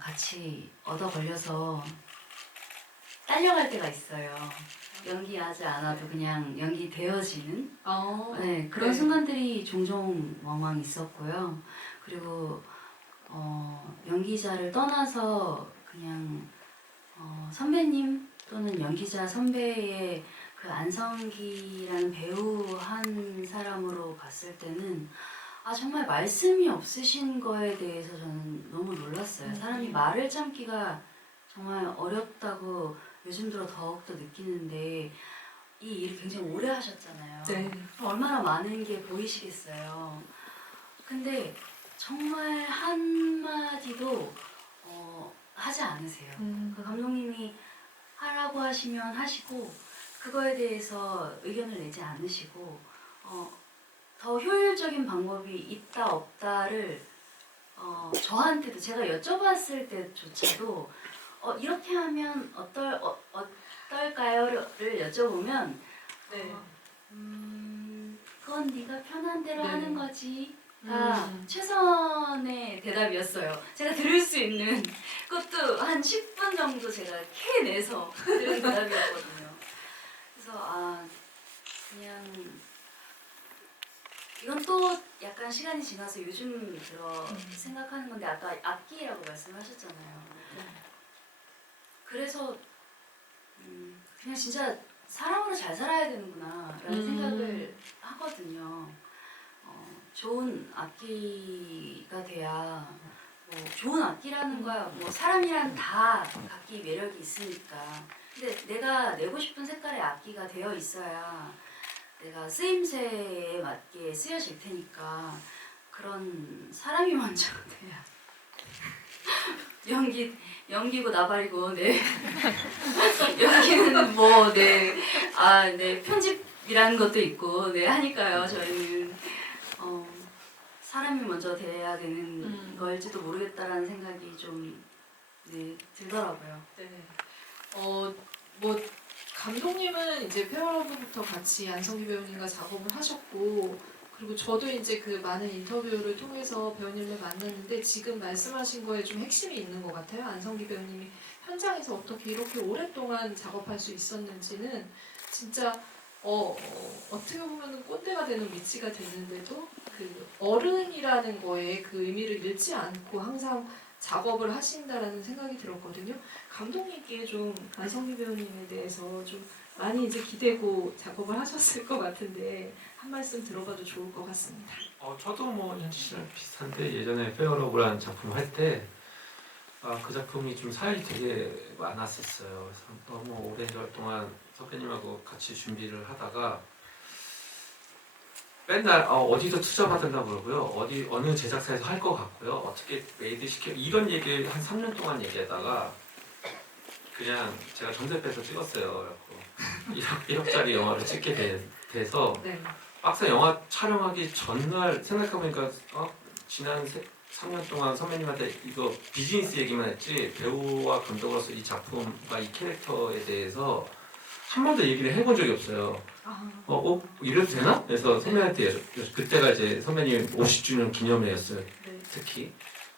같이 얻어 걸려서 딸려갈 때가 있어요. 연기하지 않아도 그냥 연기 되어지는 네, 그런 네. 순간들이 종종 왕왕 있었고요. 그리고 연기자를 떠나서 그냥 선배님 또는 연기자 선배의 그 안성기라는 배우 한 사람으로 봤을 때는 정말 말씀이 없으신 거에 대해서 저는 너무 놀랐어요. 사람이 말을 참기가 정말 어렵다고 요즘 들어 더욱더 느끼는데 이 일을 굉장히 오래 하셨잖아요. 네. 얼마나 많은 게 보이시겠어요. 근데 정말 한마디도 하지 않으세요. 그 감독님이 하라고 하시면 하시고 그거에 대해서 의견을 내지 않으시고 더 효율적인 방법이 있다 없다를 저한테도 제가 여쭤봤을 때조차도 이렇게 하면 어떨까요?를 여쭤보면 네. 그건 네가 편한 대로 네. 하는 거지가 최선의 대답이었어요. 제가 들을 수 있는 그것도 한 10분 정도 제가 캐내서 들은 대답이었거든요. 그래서 그냥 이건 또 약간 시간이 지나서 요즘 들어 생각하는 건데 아까 악기라고 말씀하셨잖아요. 그래서 그냥 진짜 사람으로 잘 살아야 되는구나라는 생각을 하거든요. 좋은 악기가 돼야 좋은 악기라는 거야 뭐 사람이란 다 각기 매력이 있으니까. 근데 내가 내고 싶은 색깔의 악기가 되어 있어야 내가 쓰임새에 맞게 쓰여질 테니까 그런 사람이 먼저 돼야 연기고 나발이고 네 연기는 네 편집이라는 것도 있고 네 하니까요. 저희는 사람이 먼저 돼야 되는 걸지도 모르겠다라는 생각이 좀 들더라고요. 네. 뭐 감독님은 이제 페어러브부터 같이 안성기 배우님과 작업을 하셨고 그리고 저도 이제 그 많은 인터뷰를 통해서 배우님을 만났는데 지금 말씀하신 거에 좀 핵심이 있는 것 같아요. 안성기 배우님이 현장에서 어떻게 이렇게 오랫동안 작업할 수 있었는지는 진짜 어떻게 보면 꼰대가 되는 위치가 됐는데도 그 어른이라는 거에 그 의미를 잃지 않고 항상 작업을 하신다라는 생각이 들었거든요. 감독님께 좀 안성기 배우님에 대해서 좀 많이 이제 기대고 작업을 하셨을 것 같은데 한 말씀 들어봐도 좋을 것 같습니다. 저도 뭐 현지 씨랑 비슷한데 예전에 페어러브라는 작품 할 때 그 작품이 좀 사연이 되게 많았었어요. 그래서 너무 오랜 절 동안 선배님하고 같이 준비를 하다가 맨날 어디서 투자받으려고 그러고요. 어느 제작사에서 할 것 같고요. 어떻게 메이드 시켜 이런 얘기를 한 3년 동안 얘기하다가 그냥 제가 전세배에서 찍었어요. 그래갖고 1억짜리 영화를 찍게 돼서 네. 막상 영화 촬영하기 전날 생각해보니까 지난 3년 동안 선배님한테 이거 비즈니스 얘기만 했지 배우와 감독으로서 이 작품과 이 캐릭터에 대해서 한 번도 얘기를 해본 적이 없어요. 이래도 되나? 그래서 선배한테 그때가 이제 선배님 50주년 기념회였어요. 네. 특히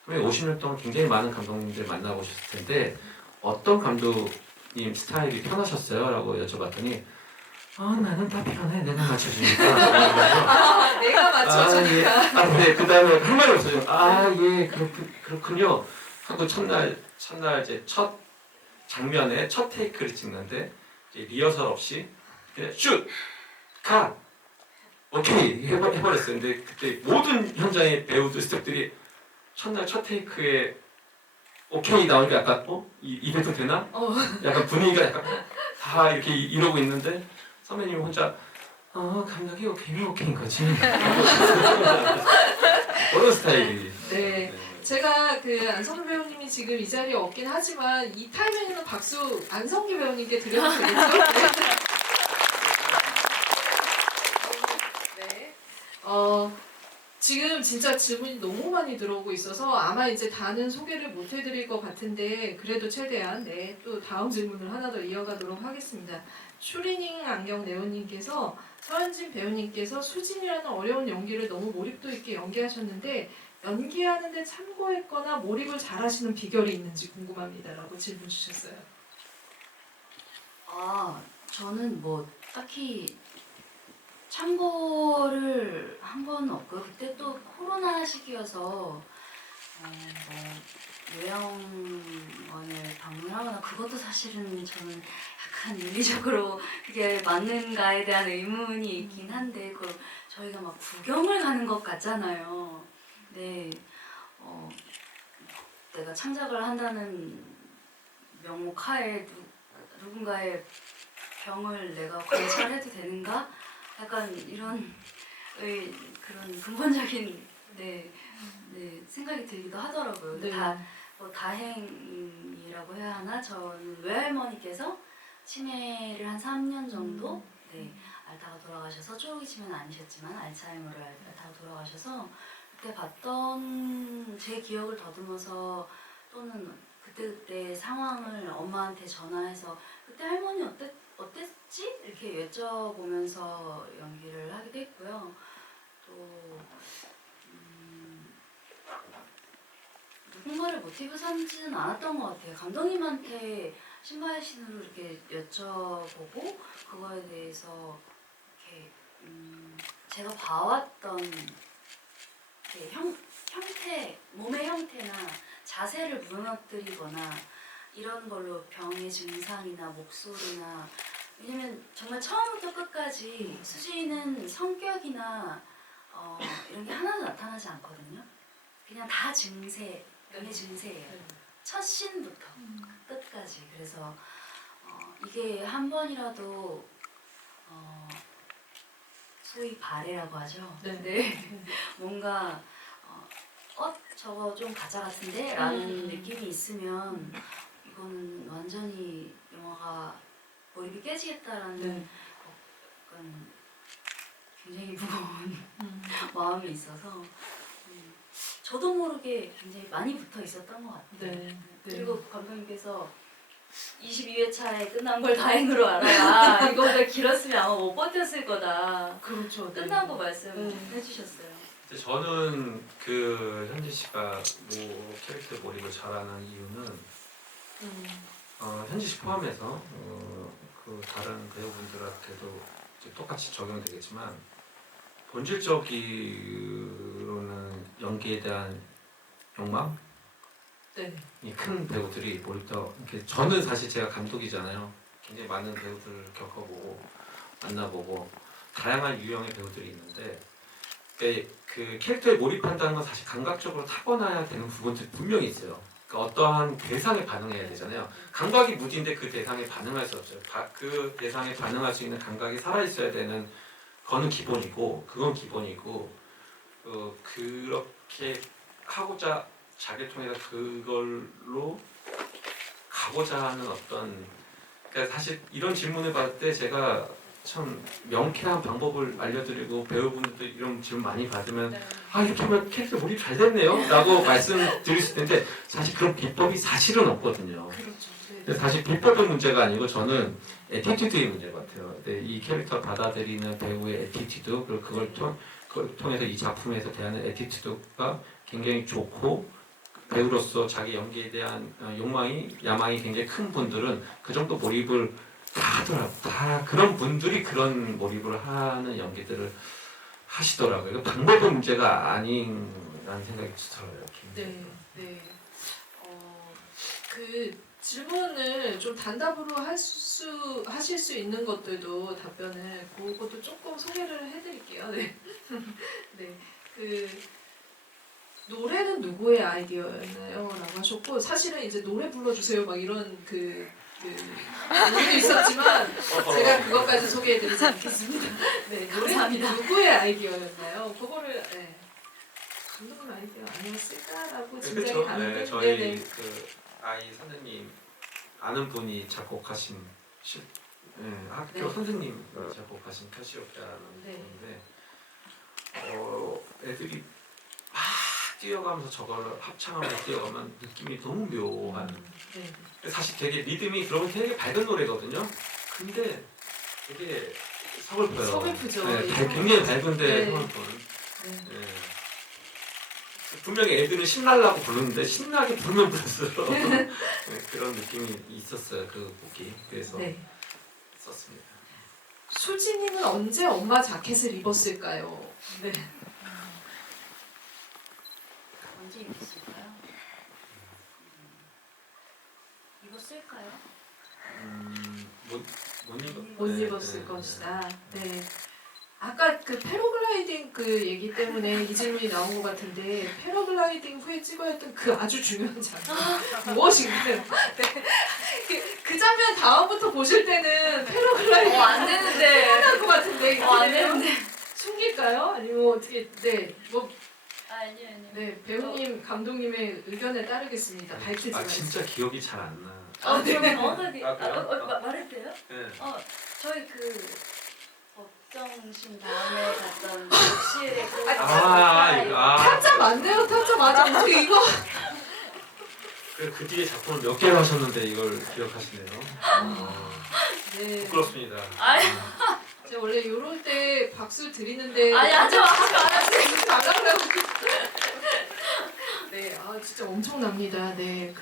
50년 동안 굉장히 많은 감독님들 만나보셨을 텐데 어떤 감독님 스타일이 편하셨어요? 라고 여쭤봤더니 나는 다 편해. 내가 맞춰주니까. 내가 맞춰주니까. 네, 그 다음에 한 말이 없어요. 예, 그렇군요. 하고 첫날 이제 첫 장면에 첫 테이크를 찍는데 이제 리허설 없이 그냥 슛! 컷! 오케이! 해버렸어요. 근데 그때 모든 현장의 배우들, 스태프들이 첫날 첫 테이크에 오케이 나오니까 약간 입에도 되나? 약간 분위기가 약간 다 이렇게 이러고 있는데 선배님이 혼자 감독이 오케이면 오케이인 거지. 그런 스타일이. 네. 제가 그 안성기 배우님이 지금 이 자리에 없긴 하지만 이 타이밍에는 박수 안성기 배우님께 드려도 되겠죠? 네. 지금 진짜 질문이 너무 많이 들어오고 있어서 아마 이제 다는 소개를 못 해드릴 것 같은데 그래도 최대한 또 다음 질문을 하나 더 이어가도록 하겠습니다. 슈리닝 안경 네오님께서 서현진 배우님께서 수진이라는 어려운 연기를 너무 몰입도 있게 연기하셨는데 연기하는데 참고했거나 몰입을 잘하시는 비결이 있는지 궁금합니다라고 질문 주셨어요. 저는 뭐 딱히 참고를 한 건 없고요. 그때 또 코로나 시기여서 뭐 요양원을 방문하거나 그것도 사실은 저는 약간 윤리적으로 그게 맞는가에 대한 의문이 있긴 한데 그 저희가 막 구경을 가는 것 같잖아요. 네, 내가 창작을 한다는 명목 하에 누군가의 병을 내가 관찰해도 되는가? 약간 이런 그런 근본적인 생각이 들기도 하더라고요. 네. 뭐 다행이라고 해야 하나? 저는 외할머니께서 치매를 한 3년 정도 앓다가 돌아가셔서 초기 치매는 아니셨지만 알츠하이머를 앓다가 돌아가셔서 그때 봤던 제 기억을 더듬어서 또는 그때 상황을 엄마한테 전화해서 그때 할머니 어땠지? 이렇게 여쭤보면서 연기를 하기도 했고요. 또 누군가를 모티브 삼지는 않았던 것 같아요. 감독님한테 신바이신으로 이렇게 여쭤보고 그거에 대해서 이렇게 제가 봐왔던 이렇게 형태, 몸의 형태나 자세를 무너뜨리거나 이런 걸로 병의 증상이나 목소리나 왜냐면 정말 처음부터 끝까지 수지는 성격이나 이런 게 하나도 나타나지 않거든요. 그냥 다 증세, 병의 증세예요. 첫 씬부터 끝까지. 그래서 이게 한 번이라도 소위 발해라고 하죠. 네. 뭔가 저거 좀 가짜 같은데? 라는 느낌이 있으면 이거는 완전히 영화가 몰입이 깨지겠다라는 약간 굉장히 무거운 마음이 있어서 저도 모르게 굉장히 많이 붙어 있었던 것 같아요. 네. 그리고 감독님께서 22회차에 끝난 걸 다행으로 알아라. 이거보다 길었으면 아마 못 버텼을 거다. 그렇죠. 끝나고 말씀해 주셨어요. 저는 그 현진 씨가 뭐 캐릭터 몰입을 잘하는 이유는 현진 씨 포함해서 그 다른 배우분들한테도 이제 똑같이 적용되겠지만 본질적으로는 연기에 대한 욕망? 이 큰 배우들이 몰입도 저는 사실 제가 감독이잖아요. 굉장히 많은 배우들을 겪어보고 만나보고 다양한 유형의 배우들이 있는데 그 캐릭터에 몰입한다는 건 사실 감각적으로 타고나야 되는 부분들이 분명히 있어요. 그러니까 어떠한 대상에 반응해야 되잖아요. 감각이 무딘데 그 대상에 반응할 수 없어요. 그 대상에 반응할 수 있는 감각이 살아있어야 되는 거는 기본이고 그건 기본이고 그렇게 하고자 자기를 통해서 그걸로 가고자 하는 어떤 그러니까 사실 이런 질문을 받을 때 제가 참 명쾌한 방법을 알려드리고 배우분들도 이런 질문 많이 받으면 이렇게 하면 캐릭터 몰입 잘 됐네요 라고 말씀드릴 수 있는데 사실 그런 비법이 사실은 없거든요. 그렇죠. 사실 비법의 문제가 아니고 저는 애티튜드의 문제 같아요. 이 캐릭터를 받아들이는 배우의 애티튜드 그리고 그걸 통해서 이 작품에서 대하는 애티튜드가 굉장히 좋고 배우로서 자기 연기에 대한 야망이 굉장히 큰 분들은 그 정도 몰입을 다 하더라고요. 다 그런 분들이 그런 몰입을 하는 연기들을 하시더라고요. 이거 방법의 문제가 아닌라는 생각이 들어요. 네. 그 질문을 좀 단답으로 하실 수 있는 것들도 답변을 그것도 조금 소개를 해드릴게요. 네. 그 노래는 누구의 아이디어였나요? 라고 하셨고 사실은 이제 노래 불러주세요 막 이런 의미도 있었지만 제가 그것까지 소개해드리지 않겠습니다. 네, 노래는 누구의 아이디어였나요? 그거를 감독님 아이디어 아니었을까라고 짐작이 가는데 저희 그 아이 선생님 아는 분이 작곡하신 학교 선생님 작곡하신 캐시오페라는 분인데 애들이 막 뛰어가면서 저걸 합창하면서 뛰어가면 느낌이 너무 묘한. 네. 사실 되게 리듬이 그러면 되게 밝은 노래거든요. 근데 되게 서글퍼요. 서글프죠. 네, 예. 굉장히 밝은데 네. 서글픈. 네. 네. 분명히 애들은 신나려고 부르는데 신나게 부르면 부를수록 네, 그런 느낌이 있었어요. 그 곡이. 그래서 네. 썼습니다. 수지님은 언제 엄마 자켓을 입었을까요? 네. 언제 입었을까요? 입었을까요? 못 못 네, 입었을 네, 것이다. 네. 아까 그 패러글라이딩 그 얘기 때문에 이 질문이 나온 것 같은데 패러글라이딩 후에 찍어야 했던 그 아주 중요한 장면 무엇인가요? 네. 그 장면 다음부터 보실 때는 패러글라이딩 안 되는데. 끝날 것 같은데 안 되는데. 숨길까요? 아니면 어떻게 뭐 아니요. 네, 배우님 감독님의 의견에 따르겠습니다. 밝히지 마세요. 진짜 기억이 잘 안 나. 그럼 정확하게 아, 그래요? 말해도 돼요? 네. 저희 그 법정심 다음에 갔던 욕실에 그 타점 안 돼요, 타점 아직 어떻게 이거? 그 뒤에 작품을 몇 개를 하셨는데 이걸 기억하시네요. 네. 부끄럽습니다. 아니. 제가 원래 이럴 때 박수 드리는데 아니 하지 마세요. 나가려고. 네, 진짜 엄청납니다. 네,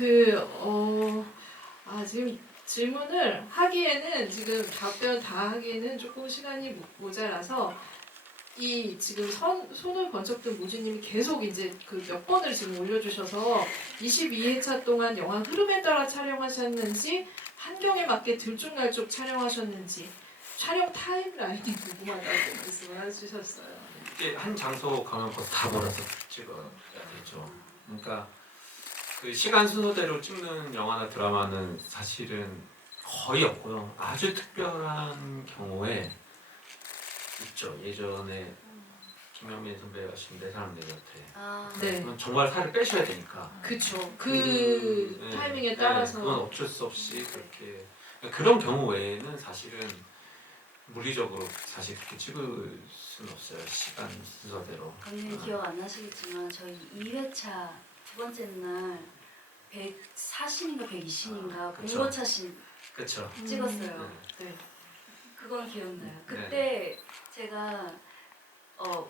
지금 질문을 하기에는 지금 답변 다 하기에는 조금 시간이 모자라서 이 지금 손을 번쩍 든 모지님이 계속 이제 그 몇 번을 지금 올려주셔서 22회차 동안 영화 흐름에 따라 촬영하셨는지 환경에 맞게 들쭉날쭉 촬영하셨는지 촬영 타임라인이 궁금하다고 말씀을 해주셨어요. 이게 한 장소 가면 거기서 다 몰아서 찍어야 되죠. 그러니까 그 시간 순서대로 찍는 영화나 드라마는 사실은 거의 없고요. 아주 특별한 경우에 있죠. 예전에 김영민 선배가 하신 내 사람 내 곁에. 네. 그건 정말 살을 빼셔야 되니까. 그쵸. 네, 타이밍에 따라서. 그건 어쩔 수 없이 그렇게. 그런 경우 외에는 사실은 물리적으로 사실 그렇게 찍을 수는 없어요. 시간 순서대로. 감독님 기억 안 나시겠지만 저희 2회차 두 번째 날 140인가 120인가 그쵸. 공고차신 그렇죠. 찍었어요. 네. 그건 기억나요. 네. 그때 제가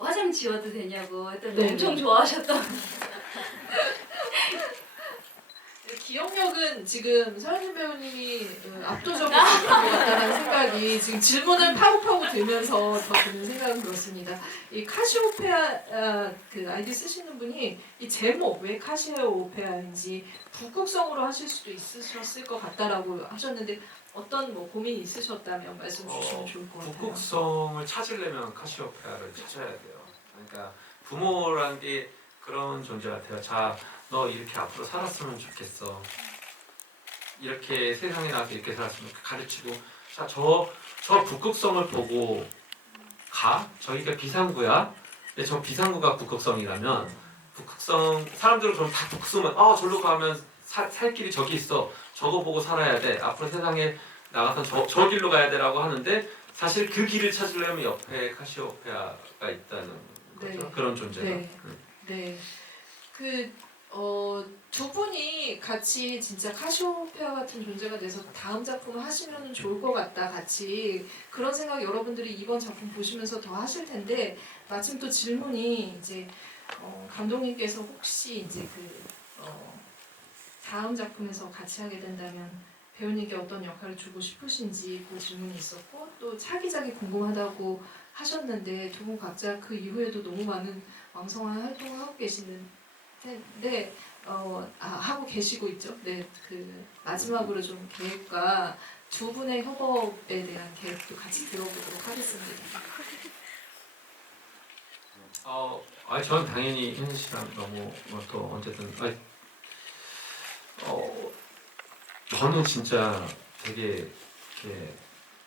화장 지워도 되냐고 했더니 네. 엄청 좋아하셨던. 기억력은 지금 서현진 배우님이 압도적으로 좋은 것 같다는 생각이 지금 질문을 파고파고 들면서 더 드는 생각은 그렇습니다. 이 카시오페아 그 아이디 쓰시는 분이 이 제목 왜 카시오페아인지 북극성으로 하실 수도 있으셨을 것 같다라고 하셨는데 어떤 뭐 고민이 있으셨다면 말씀 주시면 좋을 것 같아요. 북극성을 찾으려면 카시오페아를 찾아야 돼요. 그러니까 부모란 게 그런 존재 같아요. 자, 너 이렇게 앞으로 살았으면 좋겠어. 이렇게 세상에 나와서 이렇게 살았으면 가르치고, 자, 저 북극성을 보고 가. 저기가 비상구야. 근데 저 비상구가 북극성이라면 북극성 사람들은 그럼 다 북극성은 저기로 가면 살 길이 저기 있어. 저거 보고 살아야 돼. 앞으로 세상에 나가서 저 길로 가야 돼라고 하는데 사실 그 길을 찾으려면 옆에 카시오페아가 있다는 거죠. 네. 그런 존재가. 네. 네. 두 분이 같이 진짜 카시오페아 같은 존재가 돼서 다음 작품을 하시면 좋을 것 같다. 같이 그런 생각 여러분들이 이번 작품 보시면서 더 하실 텐데 마침 또 질문이 이제 감독님께서 혹시 이제 다음 작품에서 같이 하게 된다면 배우님께 어떤 역할을 주고 싶으신지 그 질문이 있었고 또 차기작이 궁금하다고 하셨는데 두 분 각자 그 이후에도 너무 많은 왕성한 활동을 하고 계시는 텐데 하고 계시고 있죠. 네, 그 마지막으로 좀 계획과 두 분의 협업에 대한 계획도 같이 들어보도록 하겠습니다. 저는 당연히 현진 씨랑 너무 또 어쨌든 저는 진짜 되게 이렇게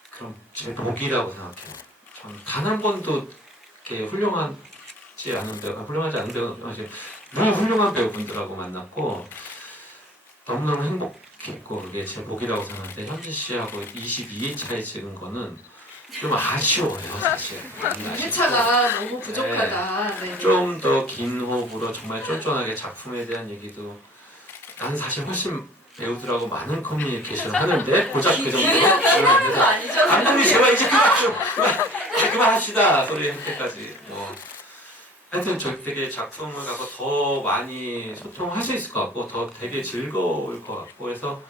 그런 제 복이라고 생각해요. 저는 단 한 번도 이렇게 훌륭하지 않은 배우, 늘 훌륭한 배우분들하고 만났고 너무너무 행복했고 그게 제 복이라고 생각하는데 현진 씨하고 22회차에 찍은 거는 좀 아쉬워요 사실. 많이 아쉽고. 회차가 너무 부족하다. 네. 좀 더 긴 호흡으로 정말 쫀쫀하게 작품에 대한 얘기도 나는 사실 훨씬 배우들하고 많은 커뮤니케이션을 하는데 고작 그 정도. 필요한 것도 아니죠. 감독님 제발 이제 그만합시다 소리 할 때까지. 뭐 하여튼 저 되게 작품을 갖고 더 많이 소통할 수 있을 것 같고 더 되게 즐거울 것 같고 그래서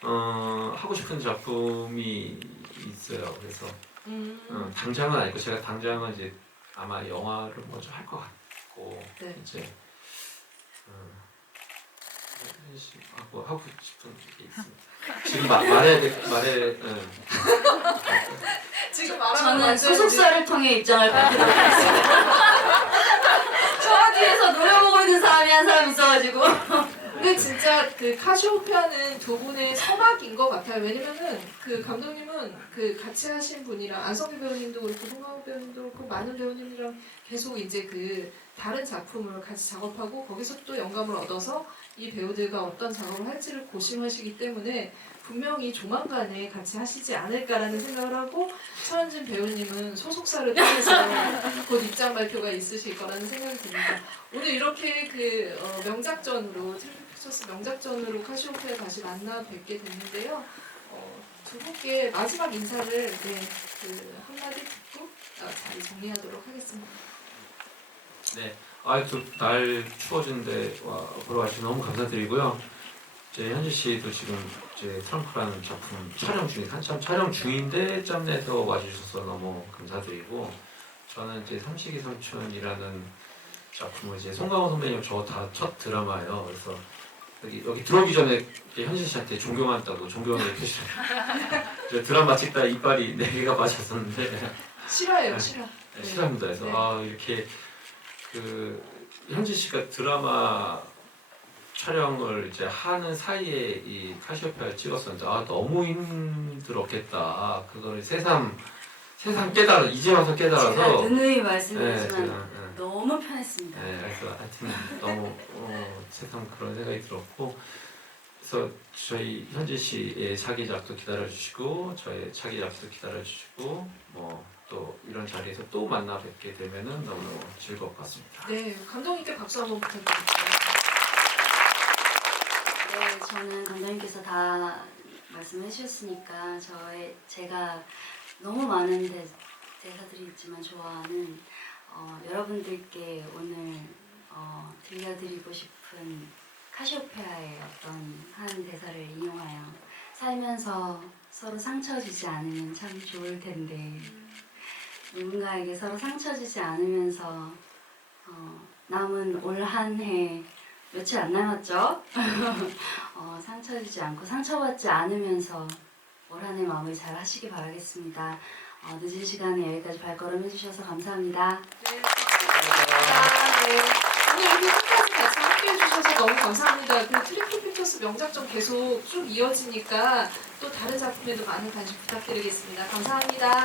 하고 싶은 작품이 있어요. 그래서 당장은 아니고 제가 당장은 이제 아마 영화를 먼저 할 것 같고 네. 이제 하고 싶은 게 있습니다. 지금 말해 지금 말하는 저는 완전히 소속사를 통해 입장을 밝히도록 하겠습니다. 저 뒤에서 노려보고 있는 사람이 한 사람 있어가지고. 근데 진짜 그 카시오페아는 두 분의 서막인 것 같아요. 왜냐면은 그 감독님은 그 같이 하신 분이랑 안성기 배우님도 그렇고 송강호 배우님도 그렇고 많은 배우님이랑 계속 이제 그 다른 작품을 같이 작업하고 거기서 또 영감을 얻어서 이 배우들과 어떤 작업을 할지를 고심하시기 때문에 분명히 조만간에 같이 하시지 않을까라는 생각을 하고 서현진 배우님은 소속사를 통해서 곧 입장 발표가 있으실 거라는 생각이 듭니다. 오늘 이렇게 그 명작전으로 트리플픽처스 명작전으로 카시오페아 다시 만나 뵙게 됐는데요. 두 분께 마지막 인사를 그 한마디 듣고 자리 정리하도록 하겠습니다. 네, 날 추워진데 보러 와주셔서 너무 감사드리고요. 이제 현지 씨도 지금 이제 트럼프라는 작품 촬영 한참 촬영 중인데 짬내서 와주셔서 너무 감사드리고 저는 이제 삼식이 삼촌이라는 작품을 이제 송강호 선배님 저 다 첫 드라마예요. 그래서 여기 들어오기 전에 현진 씨한테 존경한다고 존경의 표시를 드라마 찍다 이빨이 4개가 빠졌었는데 실화예요, 실화. 네, 실화입니다. 그래서 네. 이렇게 그 현진 씨가 드라마 촬영을 이제 하는 사이에 이 카시오페아를 찍었었는데 너무 힘들었겠다. 그거를 새삼 깨달아 이제 와서 깨달아서 제가 누누이 네, 말씀드리지만 제가, 너무 편했습니다. 네, 그래서 하여튼 너무 새삼 그런 생각이 들었고 그래서 저희 현진 씨의 차기작도 기다려주시고 저의 차기작도 기다려주시고 뭐 또 이런 자리에서 또 만나 뵙게 되면은 너무너무 즐거울 것 같습니다. 네, 감독님께 박수 한번 부탁드릴게요. 네, 저는 감독님께서 다 말씀해 주셨으니까 제가 너무 많은 대사들이 있지만 좋아하는 여러분들께 오늘 들려드리고 싶은 카시오페아의 어떤 한 대사를 인용하여 살면서 서로 상처 주지 않으면 참 좋을 텐데 누군가에게 서로 상처 주지 않으면서 남은 올 한 해 며칠 안 남았죠? 상처 주지 않고 상처받지 않으면서 올 한 해 마무리 잘 하시기 바라겠습니다. 늦은 시간에 여기까지 발걸음 해주셔서 감사합니다. 네, 감사합니다. 네. 오늘 이렇게 끝까지 같이 함께 해주셔서 너무 감사합니다. 그 트리플 피처스 명작전 계속 쭉 이어지니까 또 다른 작품에도 많은 관심 부탁드리겠습니다. 감사합니다.